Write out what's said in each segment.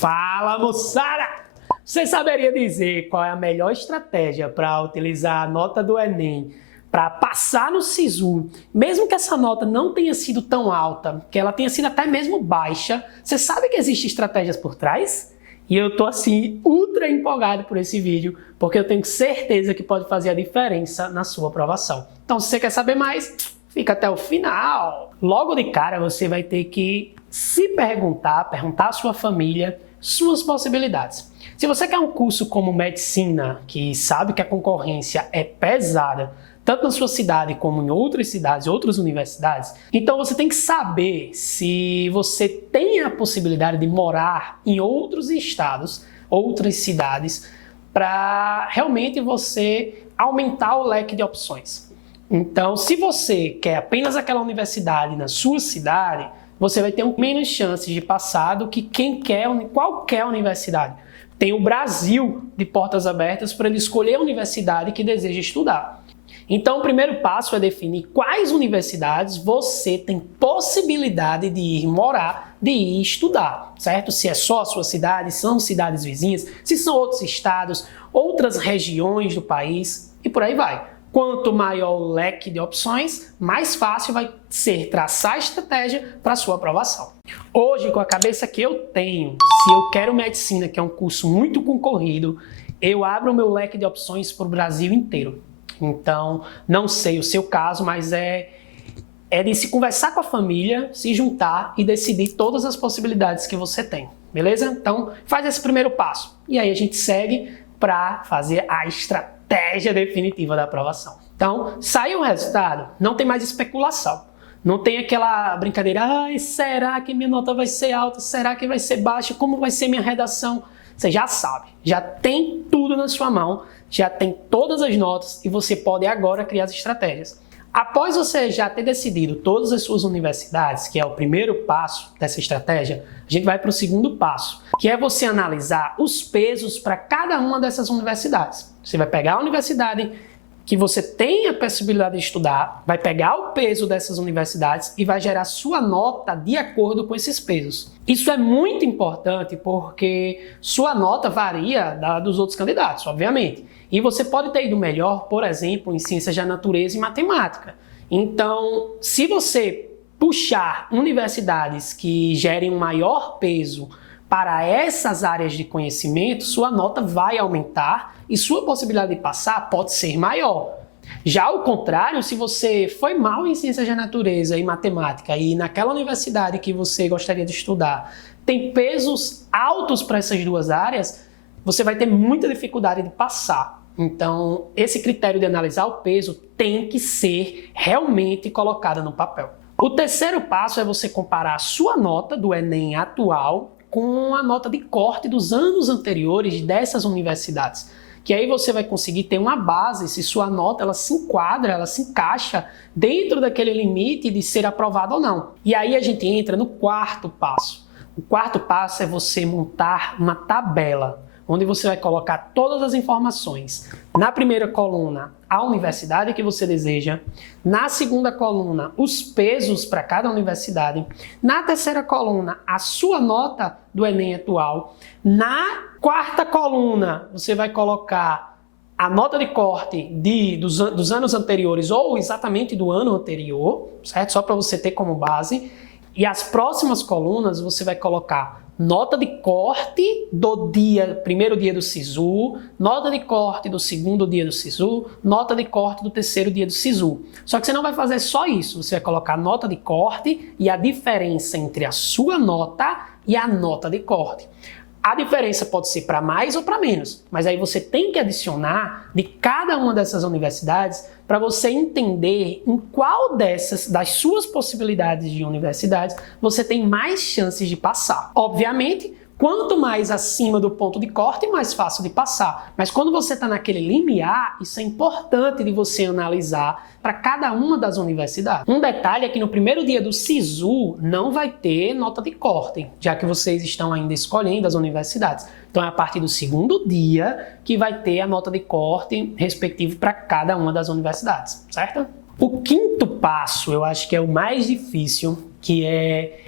Fala, moçada! Você saberia dizer qual é a melhor estratégia para utilizar a nota do Enem para passar no SISU, mesmo que essa nota não tenha sido tão alta, que ela tenha sido até mesmo baixa? Você sabe que existem estratégias por trás? E eu tô assim, ultra empolgado por esse vídeo, porque eu tenho certeza que pode fazer a diferença na sua aprovação. Então, se você quer saber mais, fica até o final. Logo de cara, você vai ter que se perguntar à sua família, suas possibilidades. Se você quer um curso como medicina, que sabe que a concorrência é pesada, tanto na sua cidade como em outras cidades, outras universidades, então você tem que saber se você tem a possibilidade de morar em outros estados, outras cidades, para realmente você aumentar o leque de opções. Então, se você quer apenas aquela universidade na sua cidade, você vai ter menos chances de passar do que quem quer qualquer universidade. Tem o Brasil de portas abertas para ele escolher a universidade que deseja estudar. Então, o primeiro passo é definir quais universidades você tem possibilidade de ir morar, de ir estudar, certo? Se é só a sua cidade, são cidades vizinhas, se são outros estados, outras regiões do país e por aí vai. Quanto maior o leque de opções, mais fácil vai ser traçar a estratégia para a sua aprovação. Hoje, com a cabeça que eu tenho, se eu quero medicina, que é um curso muito concorrido, eu abro o meu leque de opções para o Brasil inteiro. Então, não sei o seu caso, mas é de se conversar com a família, se juntar e decidir todas as possibilidades que você tem, beleza? Então, faz esse primeiro passo e aí a gente segue para fazer a estratégia definitiva da aprovação. Então, saiu o resultado, não tem mais especulação. Não tem aquela brincadeira, ai, será que minha nota vai ser alta? Será que vai ser baixa? Como vai ser minha redação? Você já sabe, já tem tudo na sua mão, já tem todas as notas e você pode agora criar as estratégias. Após você já ter decidido todas as suas universidades, que é o primeiro passo dessa estratégia, a gente vai para o segundo passo, que é você analisar os pesos para cada uma dessas universidades. Você vai pegar a universidade que você tem a possibilidade de estudar, vai pegar o peso dessas universidades e vai gerar sua nota de acordo com esses pesos. Isso é muito importante porque sua nota varia da dos outros candidatos, obviamente. E você pode ter ido melhor, por exemplo, em ciências da natureza e matemática. Então, se você puxar universidades que gerem um maior peso para essas áreas de conhecimento, sua nota vai aumentar e sua possibilidade de passar pode ser maior. Já ao contrário, se você foi mal em ciências da natureza e matemática e naquela universidade que você gostaria de estudar tem pesos altos para essas duas áreas, você vai ter muita dificuldade de passar. Então, esse critério de analisar o peso tem que ser realmente colocado no papel. O terceiro passo é você comparar a sua nota do Enem atual com a nota de corte dos anos anteriores dessas universidades. Que aí você vai conseguir ter uma base se sua nota ela se enquadra, ela se encaixa dentro daquele limite de ser aprovado ou não. E aí a gente entra no quarto passo. O quarto passo é você montar uma tabela, onde você vai colocar todas as informações. Na primeira coluna, a universidade que você deseja. Na segunda coluna, os pesos para cada universidade. Na terceira coluna, a sua nota do Enem atual. Na quarta coluna, você vai colocar a nota de corte dos anos anteriores ou exatamente do ano anterior, certo? Só para você ter como base. E as próximas colunas, você vai colocar nota de corte do primeiro dia do SISU, nota de corte do segundo dia do SISU, nota de corte do terceiro dia do SISU. Só que você não vai fazer só isso, você vai colocar nota de corte e a diferença entre a sua nota e a nota de corte. A diferença pode ser para mais ou para menos, mas aí você tem que adicionar de cada uma dessas universidades para você entender em qual das suas possibilidades de universidades você tem mais chances de passar. Obviamente, quanto mais acima do ponto de corte, mais fácil de passar. Mas quando você está naquele limiar, isso é importante de você analisar para cada uma das universidades. Um detalhe é que no primeiro dia do SISU não vai ter nota de corte, já que vocês estão ainda escolhendo as universidades. Então é a partir do segundo dia que vai ter a nota de corte respectivo para cada uma das universidades, certo? O quinto passo, eu acho que é o mais difícil,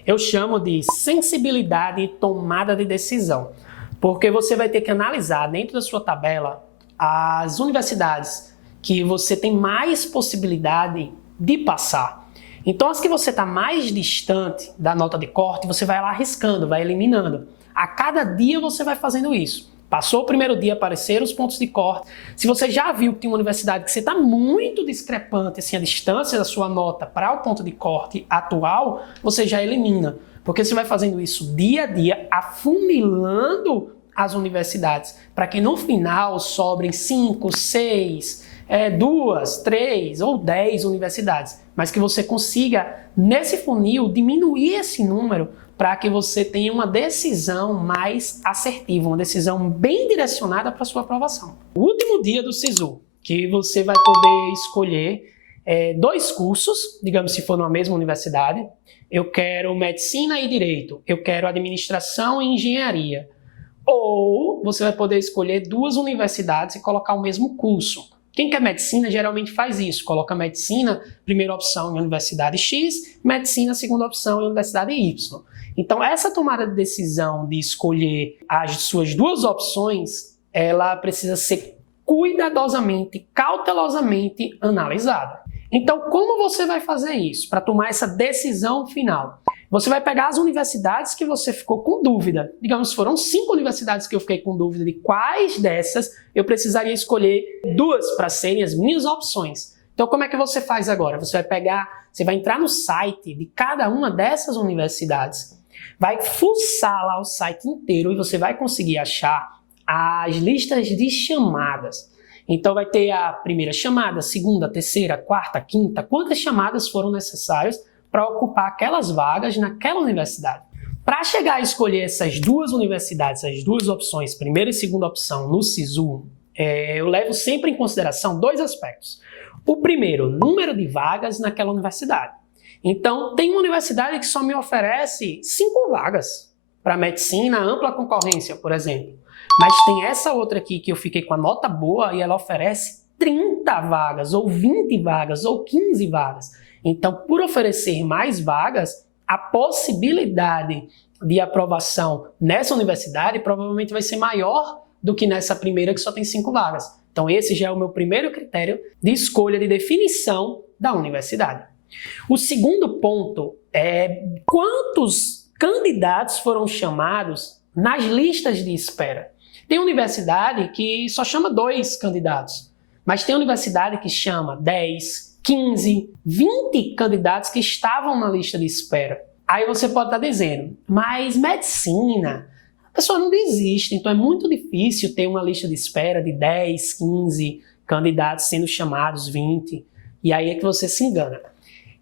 eu chamo de sensibilidade e tomada de decisão. Porque você vai ter que analisar dentro da sua tabela as universidades que você tem mais possibilidade de passar. Então, as que você está mais distante da nota de corte, você vai lá riscando, vai eliminando. A cada dia você vai fazendo isso. Passou o primeiro dia, apareceram os pontos de corte. Se você já viu que tem uma universidade que você está muito discrepante, assim, a distância da sua nota para o ponto de corte atual, você já elimina. Porque você vai fazendo isso dia a dia, afunilando as universidades, para que no final sobrem 5, 6, 2, 3 ou 10 universidades. Mas que você consiga, nesse funil, diminuir esse número para que você tenha uma decisão mais assertiva, uma decisão bem direcionada para a sua aprovação. O último dia do SISU, que você vai poder escolher 2 cursos, digamos se for numa mesma universidade. Eu quero medicina e direito, eu quero administração e engenharia. Ou você vai poder escolher 2 universidades e colocar o mesmo curso. Quem quer medicina geralmente faz isso, coloca medicina, primeira opção em universidade X, medicina, segunda opção em universidade Y. Então, essa tomada de decisão de escolher as suas 2 opções, ela precisa ser cuidadosamente, cautelosamente analisada. Então, como você vai fazer isso para tomar essa decisão final? Você vai pegar as universidades que você ficou com dúvida. Digamos, foram 5 universidades que eu fiquei com dúvida de quais dessas eu precisaria escolher 2 para serem as minhas opções. Então, como é que você faz agora? Você vai entrar no site de cada uma dessas universidades, vai fuçar lá o site inteiro e você vai conseguir achar as listas de chamadas. Então vai ter a primeira chamada, segunda, terceira, quarta, quinta, quantas chamadas foram necessárias para ocupar aquelas vagas naquela universidade. Para chegar a escolher essas 2 universidades, as 2 opções, primeira e segunda opção no SISU, eu levo sempre em consideração 2 aspectos. O primeiro, número de vagas naquela universidade. Então, tem uma universidade que só me oferece 5 vagas para medicina, ampla concorrência, por exemplo. Mas tem essa outra aqui que eu fiquei com a nota boa e ela oferece 30 vagas, ou 20 vagas, ou 15 vagas. Então, por oferecer mais vagas, a possibilidade de aprovação nessa universidade provavelmente vai ser maior do que nessa primeira que só tem 5 vagas. Então, esse já é o meu primeiro critério de escolha, de definição da universidade. O segundo ponto é quantos candidatos foram chamados nas listas de espera. Tem universidade que só chama 2 candidatos, mas tem universidade que chama 10, 15, 20 candidatos que estavam na lista de espera. Aí você pode estar dizendo, mas medicina, a pessoa não desiste, então é muito difícil ter uma lista de espera de 10, 15 candidatos sendo chamados, 20, e aí é que você se engana.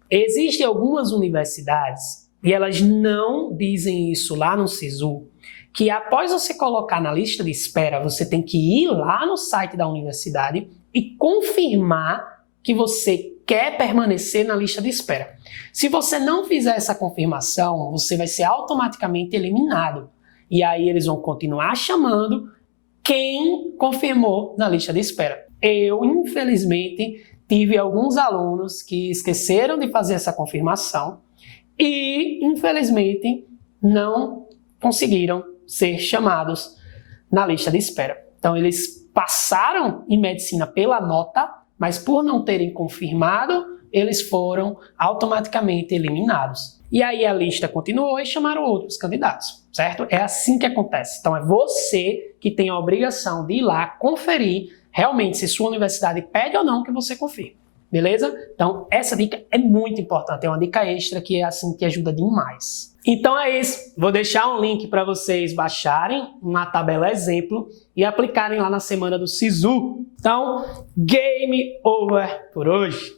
Existem algumas universidades, e elas não dizem isso lá no SISU, que após você colocar na lista de espera, você tem que ir lá no site da universidade e confirmar que você quer permanecer na lista de espera. Se você não fizer essa confirmação, você vai ser automaticamente eliminado. E aí eles vão continuar chamando quem confirmou na lista de espera. Eu, infelizmente, tive alguns alunos que esqueceram de fazer essa confirmação e, infelizmente, não conseguiram ser chamados na lista de espera. Então, eles passaram em medicina pela nota, mas por não terem confirmado, eles foram automaticamente eliminados. E aí a lista continuou e chamaram outros candidatos, certo? É assim que acontece. Então, é você que tem a obrigação de ir lá conferir realmente se sua universidade pede ou não que você confirme. Beleza? Então, essa dica é muito importante, é uma dica extra que é assim que ajuda demais. Então é isso, vou deixar um link para vocês baixarem uma tabela exemplo e aplicarem lá na semana do SISU. Então, game over por hoje.